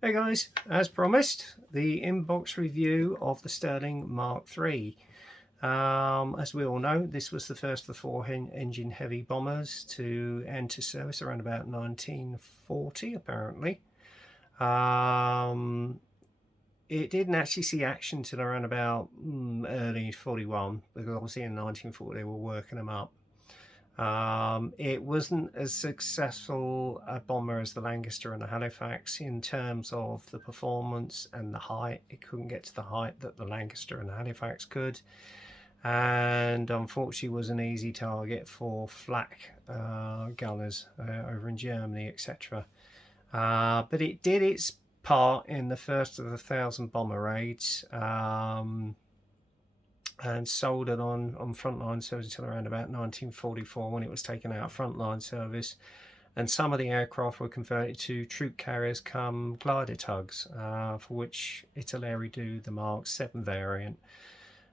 Hey guys, as promised, the inbox review of the Stirling Mark III. As we all know, this was the first of the four engine heavy bombers to enter service around about 1940, apparently. It didn't actually see action till around about early 41, because obviously in 1940 they were working them up. It wasn't as successful a bomber as the Lancaster and the Halifax in terms of the performance and the height. It couldn't get to the height that the Lancaster and the Halifax could, and unfortunately was an easy target for flak gunners over in Germany, etc. But it did its part in the first of the 1,000 bomber raids. And sold it on frontline service until around about 1944, when it was taken out of frontline service, and some of the aircraft were converted to troop carriers come glider tugs, for which Italeri do the Mark 7 variant,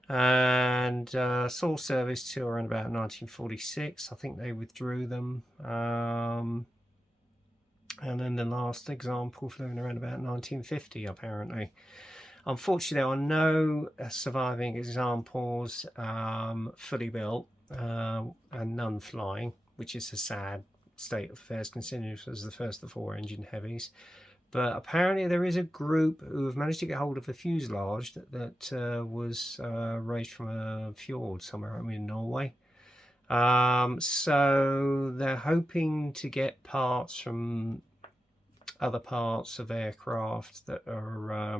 and saw service till around about 1946. I think they withdrew them, and then the last example flew in around about 1950 apparently. Unfortunately, there are no surviving examples fully built, and none flying, which is a sad state of affairs considering it was the first of the four engine heavies. But apparently there is a group who have managed to get hold of a fuselage that was raised from a fjord somewhere in Norway. So they're hoping to get parts from other parts of aircraft that are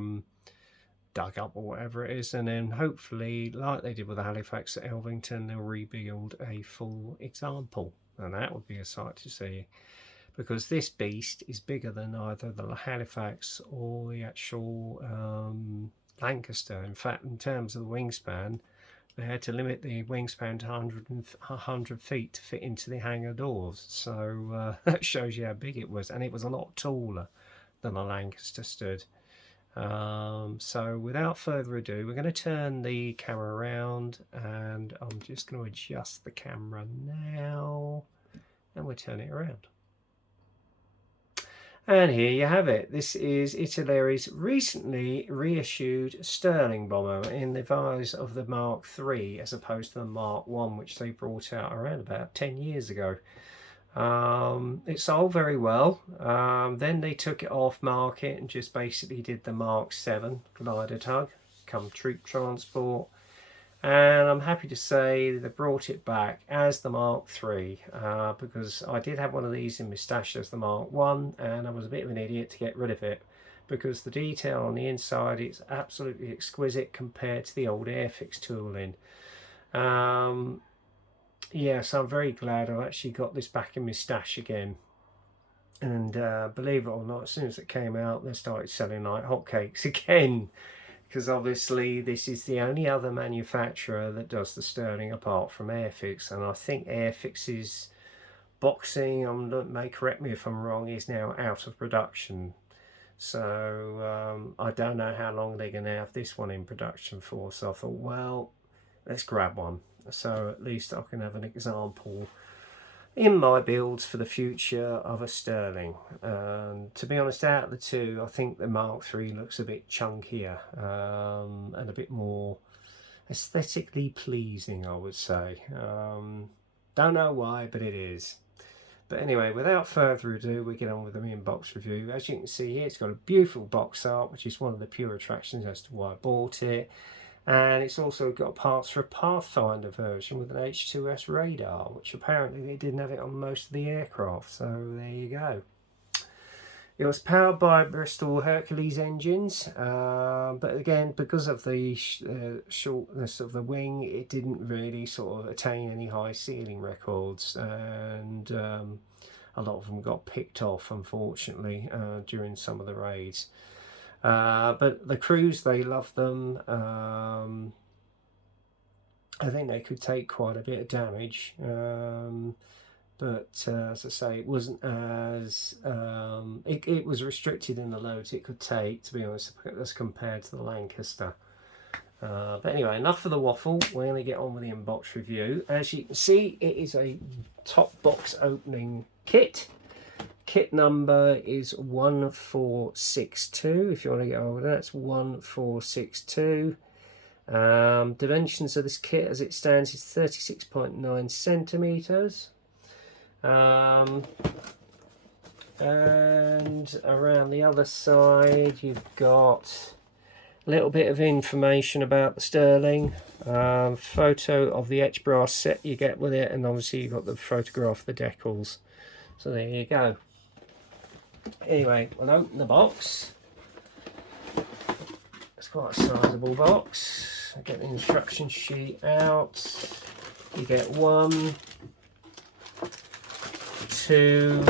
dug up or whatever it is, and then hopefully, like they did with the Halifax at Elvington, they'll rebuild a full example, and that would be a sight to see, because this beast is bigger than either the Halifax or the actual Lancaster. In fact, in terms of the wingspan, they had to limit the wingspan to 100 feet to fit into the hangar doors, so that shows you how big it was, and it was a lot taller than the Lancaster stood. So without further ado, we're going to turn the camera around, and I'm just going to adjust the camera now, and we'll turn it around. And here you have it. This is Italeri's recently reissued Stirling bomber in the guise of the Mark III, as opposed to the Mark I, which they brought out around about 10 years ago. It sold very well. Then they took it off market and just basically did the Mark 7 glider tug, come troop transport. And I'm happy to say they brought it back as the Mark 3, because I did have one of these in my stash as the Mark 1, and I was a bit of an idiot to get rid of it, because the detail on the inside is absolutely exquisite compared to the old Airfix tooling. Yes, I'm very glad I've actually got this back in my stash again. And believe it or not, as soon as it came out, they started selling like hotcakes again. Because obviously this is the only other manufacturer that does the Stirling apart from Airfix. And I think Airfix's boxing, may correct me if I'm wrong, is now out of production. So I don't know how long they're going to have this one in production for. So I thought, well, let's grab one, so at least I can have an example in my builds for the future of a Stirling. And to be honest, out of the two, I think the Mark III looks a bit chunkier, and a bit more aesthetically pleasing, I would say. Don't know why, but it is. But anyway, without further ado, we get on with the inbox review. As you can see here, it's got a beautiful box art, which is one of the pure attractions as to why I bought it. And it's also got parts for a Pathfinder version with an H2S radar, which apparently they didn't have it on most of the aircraft, so there you go. It was powered by Bristol Hercules engines, but again, because of the shortness of the wing, it didn't really sort of attain any high ceiling records, and a lot of them got picked off, unfortunately, during some of the raids. But the crews, they loved them. I think they could take quite a bit of damage, but as I say, it wasn't as it was restricted in the loads it could take, to be honest, as compared to the Lancaster. But anyway, enough of the waffle. We're going to get on with the inbox review. As you can see, it is a top box opening kit. kit number is 1462. If you want to get over that, it's 1462. Dimensions of this kit as it stands is 36.9 centimeters. And around the other side you've got a little bit of information about the Stirling, photo of the etch brass set you get with it, and obviously you've got the photograph of the decals. So there you go. Anyway, we'll open the box. It's quite a sizable box. I get the instruction sheet out. You get 1, 2,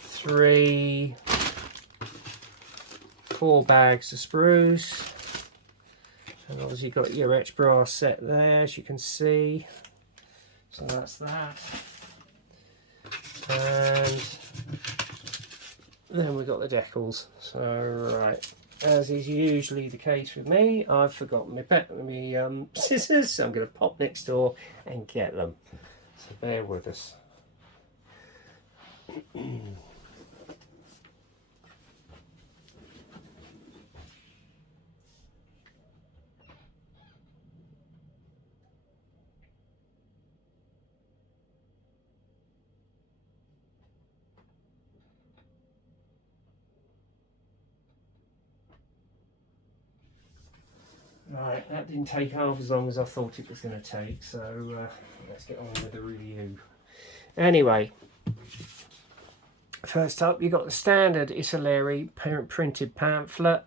3, 4 bags of sprues, and obviously you've got your etch brass set there, as you can see. So that's that. And then we've got the decals. So right, as is usually the case with me, I've forgotten my scissors, so I'm going to pop next door and get them. So bear with us. Right, that didn't take half as long as I thought it was going to take, so let's get on with the review. Anyway, first up you got the standard Italeri printed pamphlet.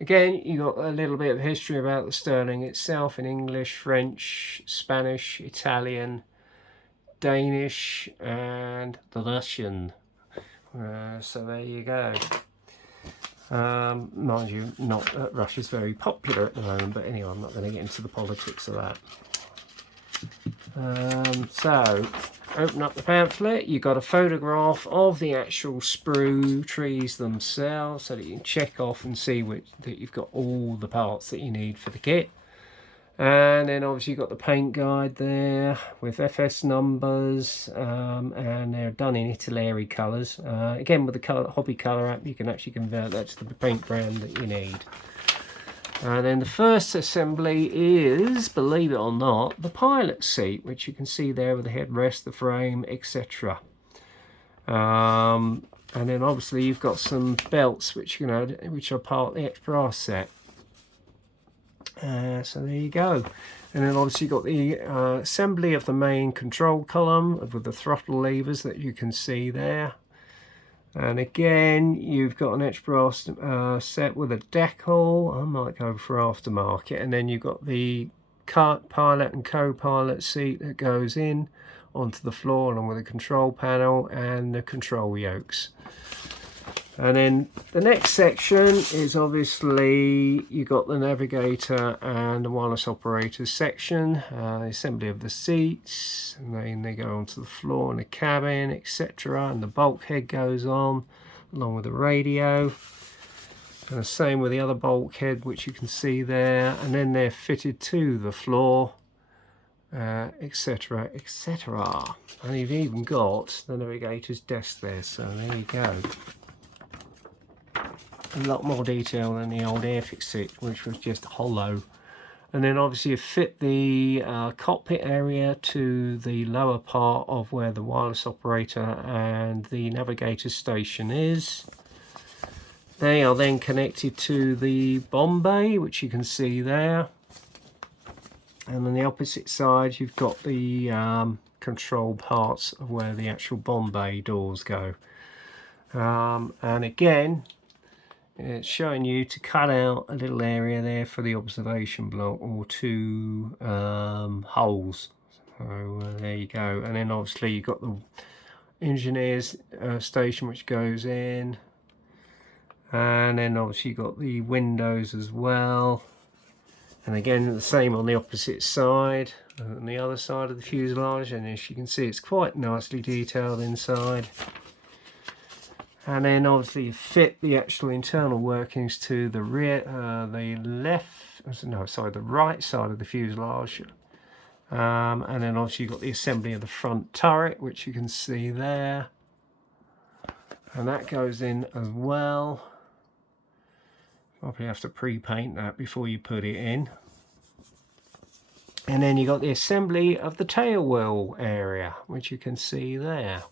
Again, you got a little bit of history about the Stirling itself in English, French, Spanish, Italian, Danish and the Russian. So there you go. Mind you, not that Russia's very popular at the moment, but anyway, I'm not going to get into the politics of that. So, open up the pamphlet, you've got a photograph of the actual sprue trees themselves, so that you can check off and see that you've got all the parts that you need for the kit. And then obviously you've got the paint guide there with FS numbers, and they're done in Italeri colours. Again, with the hobby colour app, you can actually convert that to the paint brand that you need. And then the first assembly is, believe it or not, the pilot seat, which you can see there with the headrest, the frame, etc. And then obviously you've got some belts which are part of the etch brass set. So there you go. And then obviously you've got the assembly of the main control column with the throttle levers that you can see there. And again, you've got an etch brass set with a decal. I might go for aftermarket. And then you've got the pilot and co-pilot seat that goes in onto the floor along with the control panel and the control yokes. And then the next section is obviously you've got the navigator and the wireless operators section, the assembly of the seats, and then they go onto the floor and the cabin, etc. And the bulkhead goes on along with the radio. And the same with the other bulkhead, which you can see there. And then they're fitted to the floor, etc., etc. And you've even got the navigator's desk there, so there you go. A lot more detail than the old Airfix seat, which was just hollow. And then obviously you fit the cockpit area to the lower part of where the wireless operator and the navigator station is. They are then connected to the bomb bay, which you can see there. And on the opposite side you've got the control parts of where the actual bomb bay doors go. And again, it's showing you to cut out a little area there for the observation block, or 2 holes. So there you go. And then obviously you've got the engineer's station which goes in, and then obviously you've got the windows as well. And again the same on the opposite side, on the other side of the fuselage, and as you can see it's quite nicely detailed inside. And then obviously you fit the actual internal workings to the rear, the right side of the fuselage. And then obviously you've got the assembly of the front turret, which you can see there. And that goes in as well. Probably have to pre-paint that before you put it in. And then you got the assembly of the tail wheel area, which you can see there.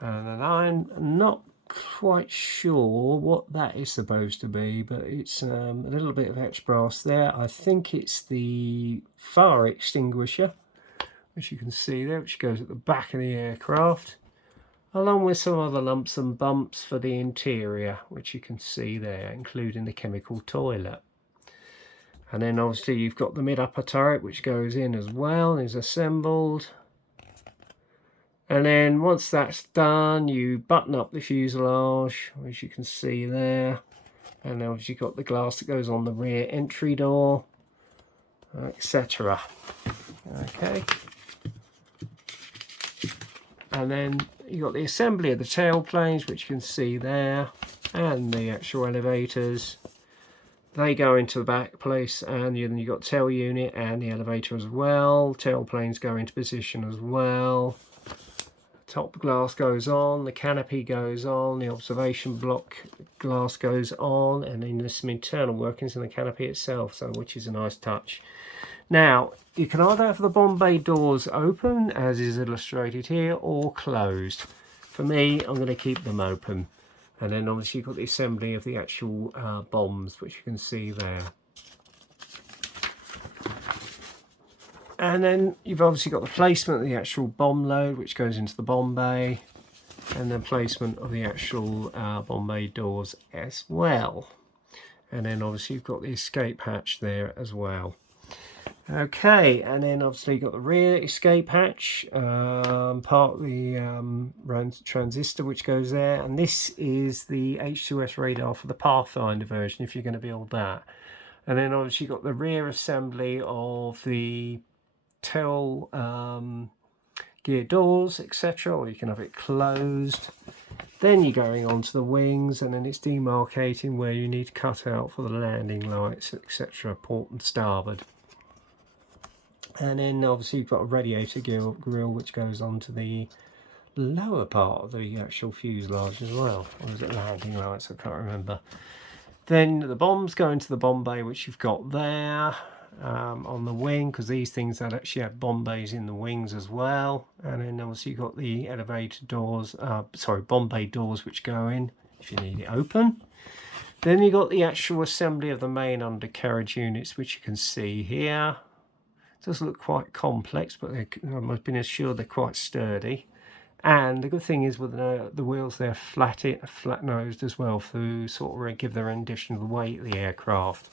And then I'm not quite sure what that is supposed to be, but it's a little bit of etched brass there. I think it's the fire extinguisher, which you can see there, which goes at the back of the aircraft, along with some other lumps and bumps for the interior, which you can see there, including the chemical toilet. And then obviously you've got the mid-upper turret, which goes in as well, is assembled. And then once that's done, you button up the fuselage, which you can see there. And then obviously you've got the glass that goes on the rear entry door, etc. Okay. And then you've got the assembly of the tailplanes, which you can see there, and the actual elevators. They go into the back place, and then you've got tail unit and the elevator as well. Tailplanes go into position as well. Top glass goes on, the canopy goes on, the observation block glass goes on, and then there's some internal workings in the canopy itself, so which is a nice touch. Now, you can either have the bomb bay doors open, as is illustrated here, or closed. For me, I'm going to keep them open. And then obviously you've got the assembly of the actual bombs, which you can see there. And then you've obviously got the placement of the actual bomb load, which goes into the bomb bay, and the placement of the actual bomb bay doors as well. And then obviously you've got the escape hatch there as well. Okay, and then obviously you've got the rear escape hatch, part of the transistor which goes there, and this is the H2S radar for the Pathfinder version if you're going to build that. And then obviously you've got the rear assembly of the tail gear doors, etc., or you can have it closed. Then you're going on to the wings, and then it's demarcating where you need to cut out for the landing lights, etc., port and starboard. And then obviously you've got a radiator grill which goes on to the lower part of the actual fuselage as well. Or is it landing lights? I can't remember. Then the bombs go into the bomb bay, which you've got there on the wing, because these things that actually have bomb bays in the wings as well. And then obviously you've got the elevator doors, bomb bay doors which go in if you need it open. Then you've got the actual assembly of the main undercarriage units, which you can see here. Does look quite complex, but I've been assured they're quite sturdy. And the good thing is with the wheels, they're flat-nosed as well, to sort of give their additional weight to the aircraft.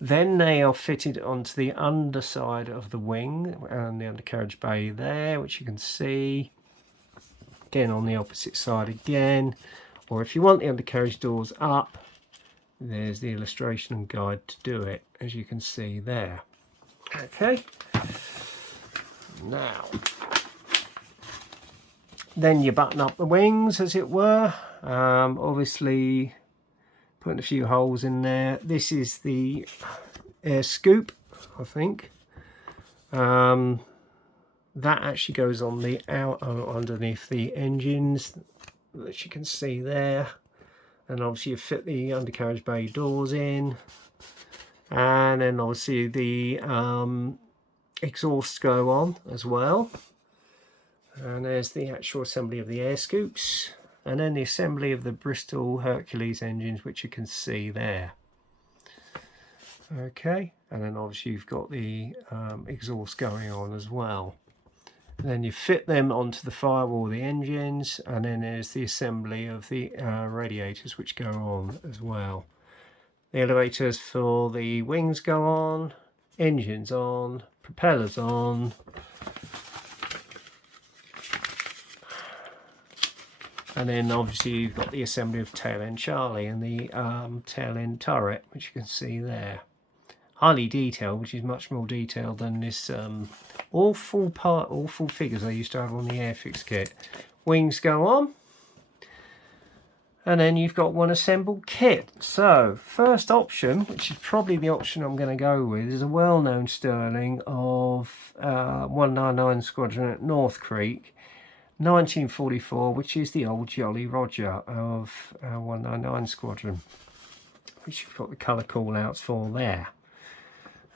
Then they are fitted onto the underside of the wing and the undercarriage bay there, which you can see. Again on the opposite side again. Or if you want the undercarriage doors up, there's the illustration and guide to do it, as you can see there. Okay, now then you button up the wings, as it were, obviously putting a few holes in there. This is the air scoop, I think. That actually goes on the underneath the engines, which you can see there, and obviously you fit the undercarriage bay doors in. And then obviously the exhausts go on as well. And there's the actual assembly of the air scoops. And then the assembly of the Bristol Hercules engines, which you can see there. Okay, and then obviously you've got the exhaust going on as well. And then you fit them onto the firewall of the engines, and then there's the assembly of the radiators which go on as well. The elevators for the wings go on, engines on, propellers on. And then obviously you've got the assembly of tail end Charlie and the tail end turret, which you can see there. Highly detailed, which is much more detailed than this awful figures I used to have on the Airfix kit. Wings go on. And then you've got one assembled kit. So first option, which is probably the option I'm going to go with, is a well-known Stirling of 199 Squadron at North Creek, 1944, which is the old Jolly Roger of 199 Squadron, which you've got the colour call-outs for there.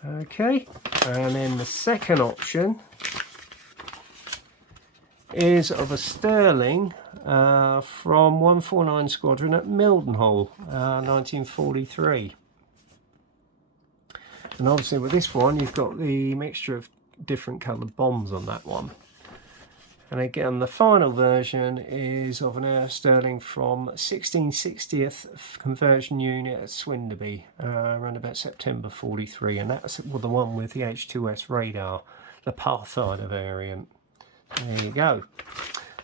Okay, and then the second option is of a Stirling from 149 Squadron at Mildenhall, 1943. And obviously with this one you've got the mixture of different coloured bombs on that one. And again, the final version is of an Stirling from 1660th conversion unit at Swinderby, around about September 43, and that's the one with the H2S radar, the Pathfinder variant. There you go.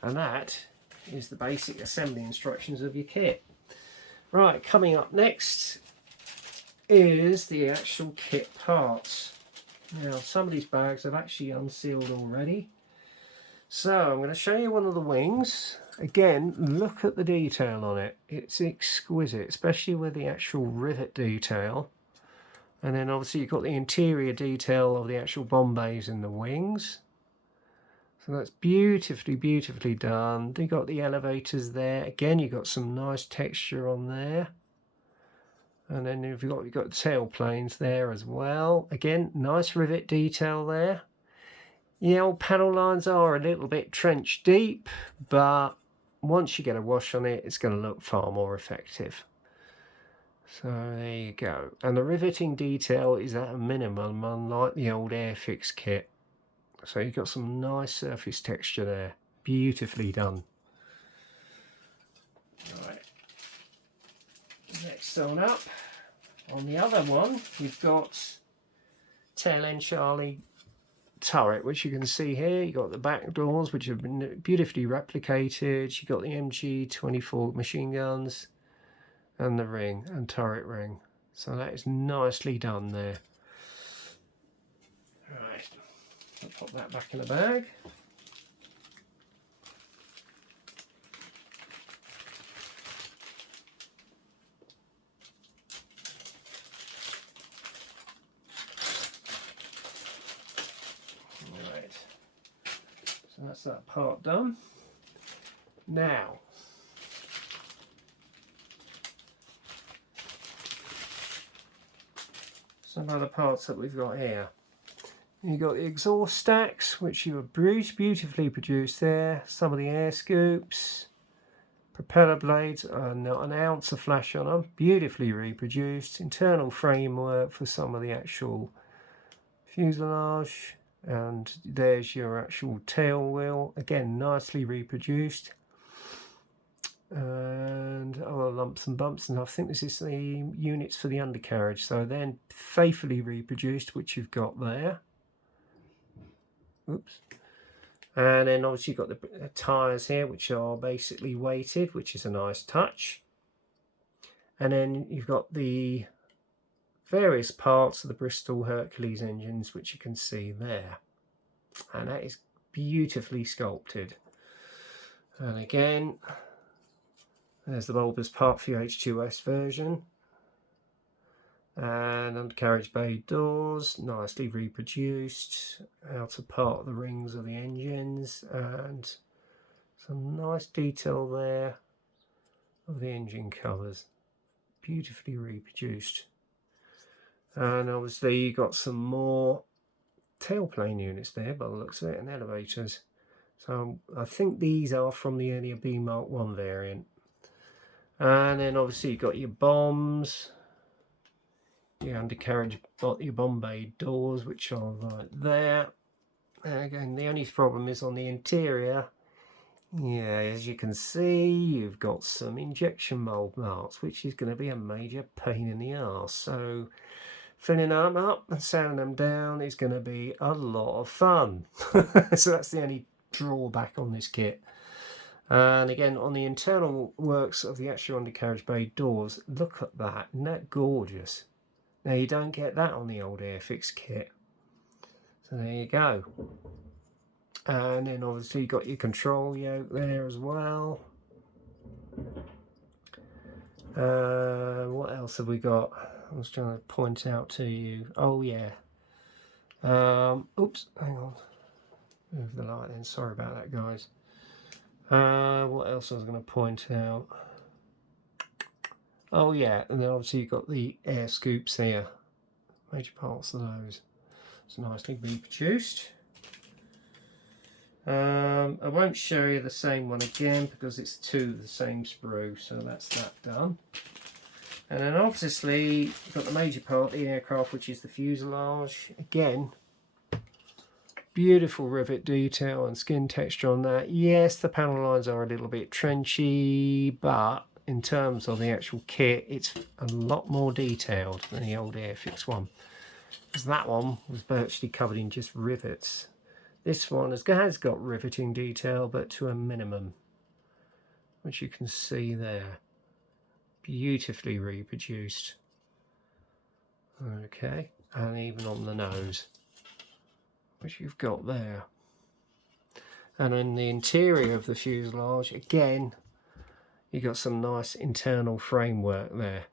And that is the basic assembly instructions of your kit. Right, coming up next is the actual kit parts. Now, some of these bags I've actually unsealed already. So I'm going to show you one of the wings. Again, look at the detail on it. It's exquisite, especially with the actual rivet detail. And then obviously you've got the interior detail of the actual bomb bays in the wings. So that's beautifully, beautifully done. You've got the elevators there. Again, you've got some nice texture on there. And then you've got the tail planes there as well. Again, nice rivet detail there. Yeah, old panel lines are a little bit trench deep, but once you get a wash on it, it's going to look far more effective. So there you go. And the riveting detail is at a minimum, unlike the old Airfix kit. So you've got some nice surface texture there. Beautifully done. Right. Next on up, on the other one, you've got Tail End Charlie turret, which you can see here. You've got the back doors, which have been beautifully replicated. You've got the MG24 machine guns and the ring and turret ring. So that is nicely done there. Right, I'll pop that back in the bag. So that's that part done. Now, some other parts that we've got here. You've got the exhaust stacks, which you have beautifully produced there. Some of the air scoops, propeller blades, not an ounce of flash on them, beautifully reproduced. Internal framework for some of the actual fuselage. And there's your actual tail wheel, again nicely reproduced, and other lumps and bumps, and I think this is the units for the undercarriage, so then faithfully reproduced, which you've got there. Oops. And then obviously you've got the tyres here, which are basically weighted, which is a nice touch. And then you've got the various parts of the Bristol Hercules engines, which you can see there, and that is beautifully sculpted. And again, there's the bulbous part for your H2S version, and undercarriage bay doors nicely reproduced, outer part of the rings of the engines, and some nice detail there of the engine covers, beautifully reproduced. And obviously you got some more tailplane units there by the looks of it, and elevators. So I think these are from the earlier B Mark 1 variant. And then obviously you've got your bombs, your undercarriage, your bomb bay doors, which are right there. And again, the only problem is on the interior. Yeah, as you can see, you've got some injection mold marks, which is going to be a major pain in the arse. So filling them up and sanding them down is going to be a lot of fun. So that's the only drawback on this kit. And again, on the internal works of the actual undercarriage bay doors, look at that, isn't that gorgeous? Now you don't get that on the old Airfix kit. So there you go. And then obviously you've got your control yoke there as well. What else have we got? I was trying to point out to you. Oh yeah. Oops, hang on. Move the light in. Sorry about that, guys. What else I was going to point out? Oh yeah, and then obviously you've got the air scoops here. Major parts of those. It's nicely reproduced. I won't show you the same one again because it's two of the same sprue, so that's that done. And then obviously you've got the major part of the aircraft, which is the fuselage. Again, beautiful rivet detail and skin texture on that. Yes, the panel lines are a little bit trenchy, but in terms of the actual kit, it's a lot more detailed than the old Airfix one. Because that one was virtually covered in just rivets. This one has got riveting detail, but to a minimum, which you can see there. Beautifully reproduced. Okay, and even on the nose, which you've got there. And in the interior of the fuselage, again, you've got some nice internal framework there.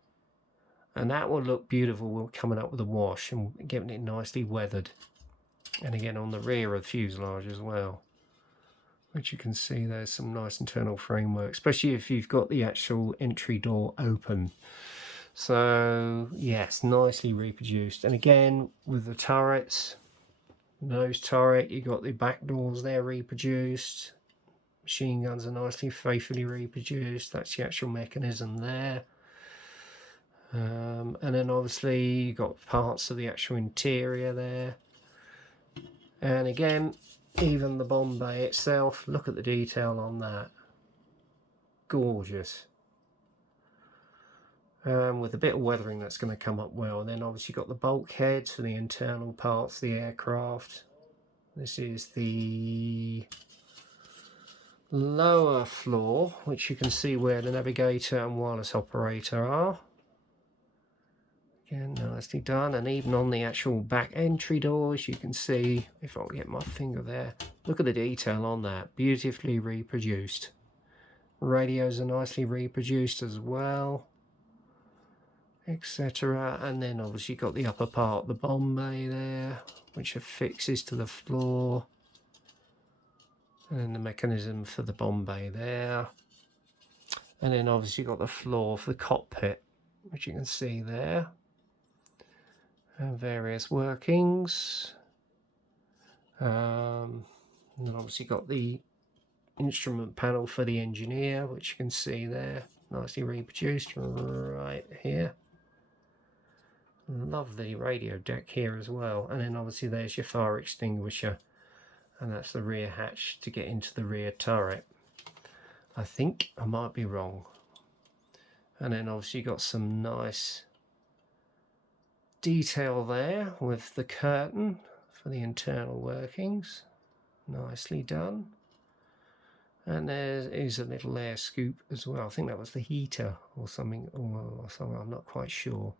And that will look beautiful coming up with a wash and getting it nicely weathered. And again on the rear of the fuselage as well, which you can see there's some nice internal framework, especially if you've got the actual entry door open. So yes, nicely reproduced. And again with the turrets, nose turret, you got the back doors there reproduced. Machine guns are nicely faithfully reproduced. That's the actual mechanism there. And then obviously you got parts of the actual interior there. And again, even the bomb bay itself, look at the detail on that. Gorgeous. With a bit of weathering that's going to come up well. And then obviously you've got the bulkheads for the internal parts of the aircraft. This is the lower floor, which you can see where the navigator and wireless operator are. Again, nicely done. And even on the actual back entry doors, you can see, if I'll get my finger there, look at the detail on that. Beautifully reproduced. Radios are nicely reproduced as well, etc. And then obviously you've got the upper part of the bomb bay there, which affixes to the floor. And the mechanism for the bomb bay there. And then obviously you've got the floor for the cockpit, which you can see there. And various workings. And then obviously got the instrument panel for the engineer, which you can see there, nicely reproduced right here. Lovely radio deck here as well. And then obviously there's your fire extinguisher, and that's the rear hatch to get into the rear turret. I think I might be wrong. And then obviously you got some nice detail there with the curtain for the internal workings. Nicely done. And there is a little air scoop as well. I think that was the heater or something, or something, I'm not quite sure.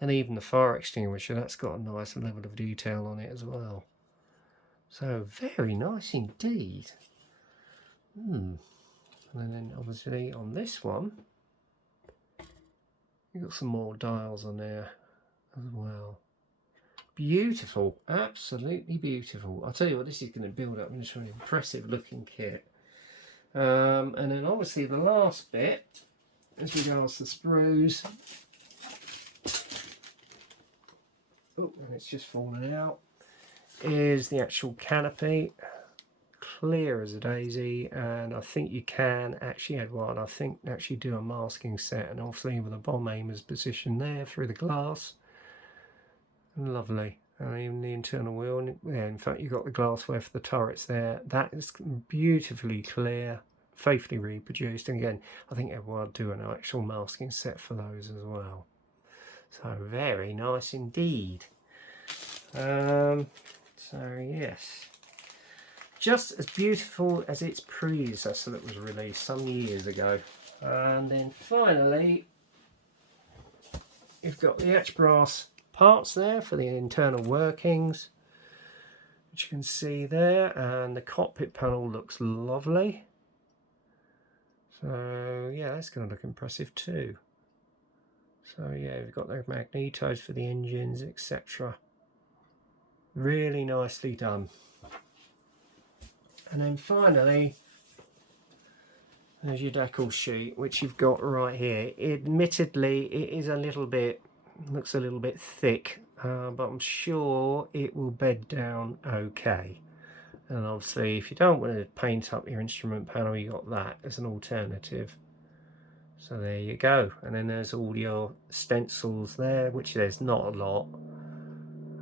And even the fire extinguisher, that's got a nice level of detail on it as well. So very nice indeed. And then obviously on this one, you've got some more dials on there as well. Beautiful, absolutely beautiful. I'll tell you what, this is going to build up into an impressive looking kit. And then obviously the last bit, as regards to sprues, oh, and it's just fallen out, is the actual canopy. Clear as a daisy, and I think you can actually add one. I think actually do a masking set, and obviously with a bomb aimer's position there through the glass. Lovely. And even the internal wheel, yeah, in fact you've got the glassware for the turrets there. That is beautifully clear, faithfully reproduced, and again I think everyone will do an actual masking set for those as well. So very nice indeed. So yes, just as beautiful as its predecessor that was released some years ago. And then finally you've got the etched brass parts there for the internal workings, which you can see there, and the cockpit panel looks lovely. So yeah, that's going to look impressive too. So yeah, we've got the magnetos for the engines, etc. Really nicely done. And then finally, there's your decal sheet, which you've got right here. Admittedly, it is a little bit, looks a little bit thick, but I'm sure it will bed down okay. And obviously, if you don't want to paint up your instrument panel, you got that as an alternative. So there you go. And then there's all your stencils there, which there's not a lot.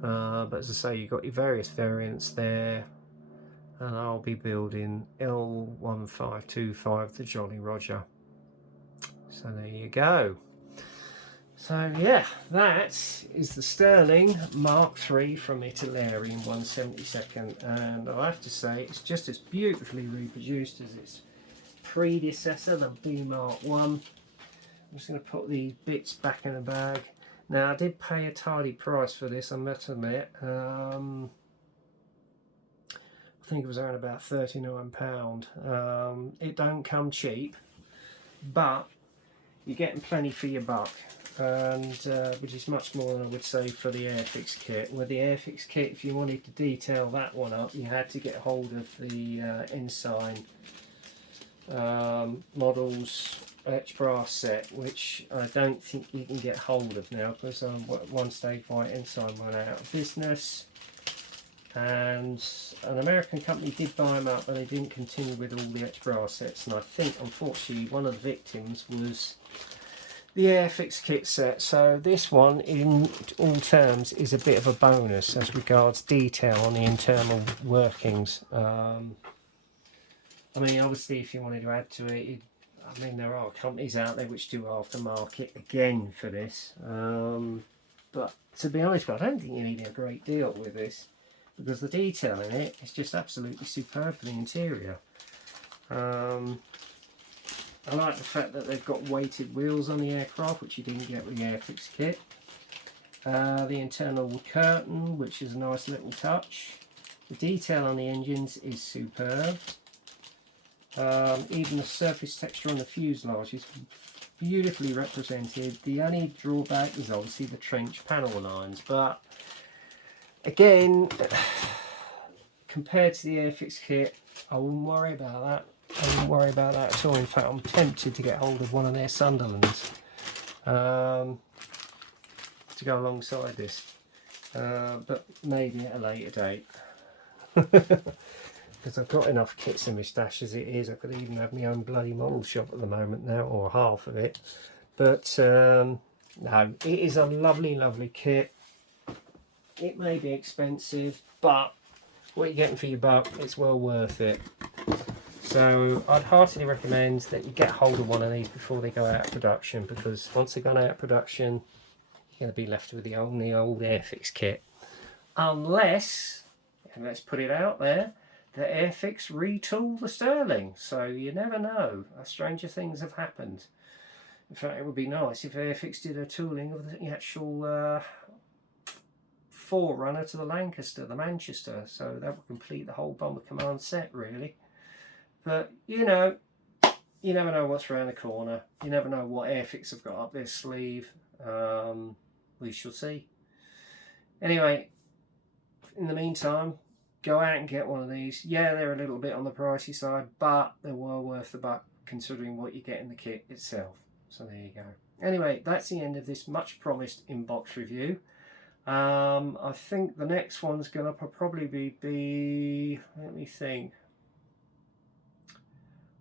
But as I say, you've got your various variants there. And I'll be building L1525, the Jolly Roger. So there you go. So yeah, that is the Stirling Mark III from Italeri in 1/72, and I have to say it's just as beautifully reproduced as its predecessor, the B Mark I. I'm just going to put these bits back in the bag. Now I did pay a tidy price for this, I must admit. I think it was around about £39. It don't come cheap, but you're getting plenty for your buck, and which is much more than I would say for the Airfix kit. With the Airfix kit, if you wanted to detail that one up, you had to get hold of the Ensign models etch brass set, which I don't think you can get hold of now, because at one stage my Ensign went out of business. And an American company did buy them up, but they didn't continue with all the etch brass sets, and I think unfortunately one of the victims was the Airfix kit set. So this one in all terms is a bit of a bonus as regards detail on the internal workings. I mean, obviously if you wanted to add to it, I mean, there are companies out there which do aftermarket again for this, but to be honest, I don't think you need a great deal with this, because the detail in it is just absolutely superb for the interior. I like the fact that they've got weighted wheels on the aircraft, which you didn't get with the Airfix kit. The internal curtain, which is a nice little touch. The detail on the engines is superb. Even the surface texture on the fuselage is beautifully represented. The only drawback is obviously the trench panel lines, but again, compared to the Airfix kit, I wouldn't worry about that. I wouldn't worry about that at all. In fact, I'm tempted to get hold of one of their Sunderlands to go alongside this, but maybe at a later date. Because I've got enough kits in my stash as it is. I could even have my own bloody model shop at the moment now, or half of it. But no, it is a lovely, lovely kit. It may be expensive, but what you're getting for your buck, it's well worth it. So I'd heartily recommend that you get hold of one of these before they go out of production, because once they've gone out of production, you're going to be left with the only old Airfix kit. Unless, and let's put it out there, the Airfix retool the Stirling. So you never know. Stranger things have happened. In fact, it would be nice if Airfix did a tooling of the actual forerunner to the Lancaster, the Manchester, so that would complete the whole Bomber Command set, really. But you know, you never know what's around the corner. You never know what Airfix have got up their sleeve. We shall see. Anyway, in the meantime, go out and get one of these. Yeah, they're a little bit on the pricey side, but they're well worth the buck considering what you get in the kit itself. So there you go. Anyway, that's the end of this much promised inbox review. I think the next one's going to probably be, let me think,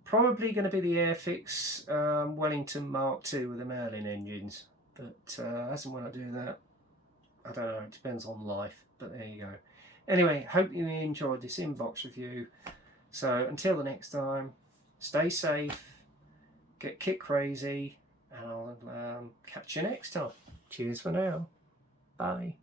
probably going to be the Airfix Wellington Mark II with the Merlin engines. But as and when I do that, I don't know, it depends on life, but there you go. Anyway, hope you enjoyed this inbox review. So until the next time, stay safe, get kit crazy, and I'll catch you next time. Cheers for now. Bye.